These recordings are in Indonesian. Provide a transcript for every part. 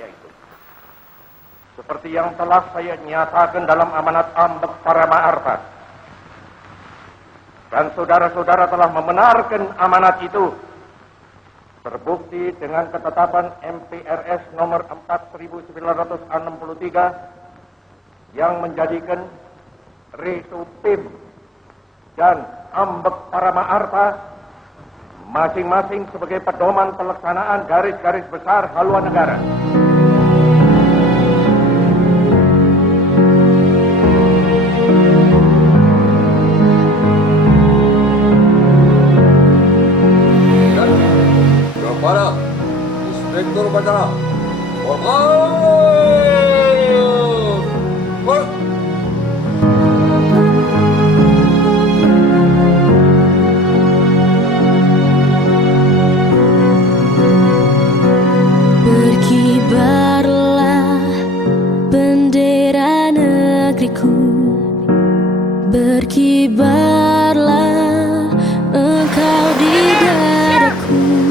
yaitu seperti yang telah saya nyatakan dalam amanat Ambek Paramaarta, dan saudara-saudara telah membenarkan amanat itu, terbukti dengan ketetapan MPRS nomor 4963 yang menjadikan Resu Pim dan Ambek Paramaarta masing-masing sebagai pedoman pelaksanaan garis-garis besar haluan negara. Kepada Inspektur Upacara, berkibarlah bendera negeriku, berkibarlah engkau di dadaku.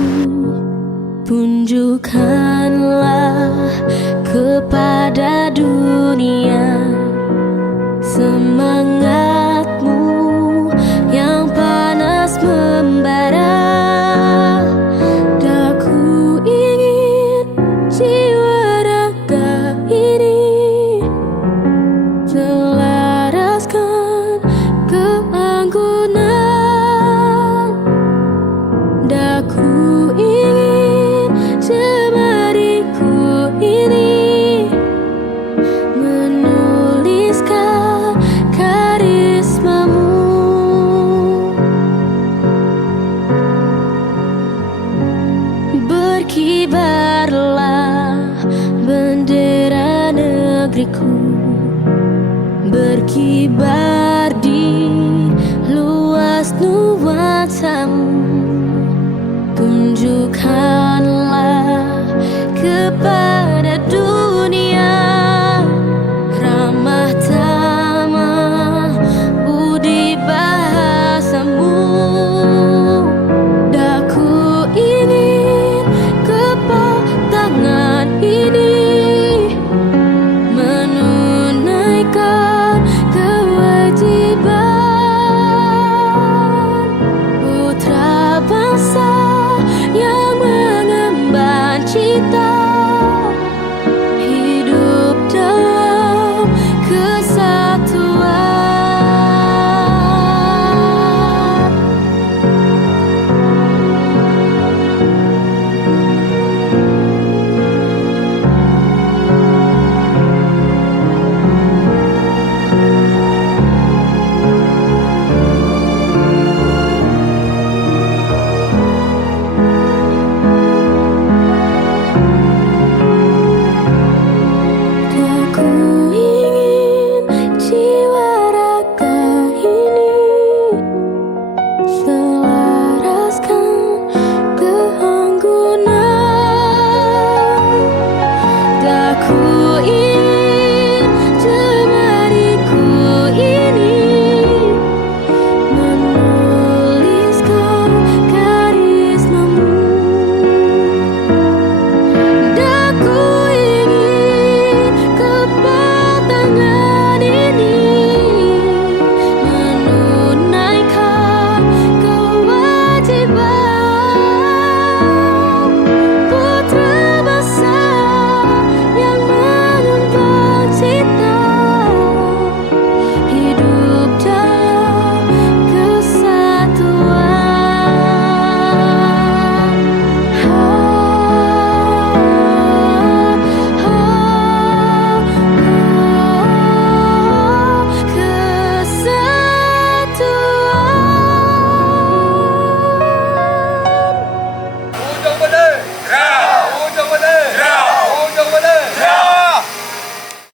Tunjukkanlah kepada dunia semangatmu yang panas membara. Daku ingin jiwa raga ini selaraskan keanggunan. Daku ingin jemariku ini menuliskan karismamu. Berkibarlah bendera negeriku, berkibar di luas nuansamu.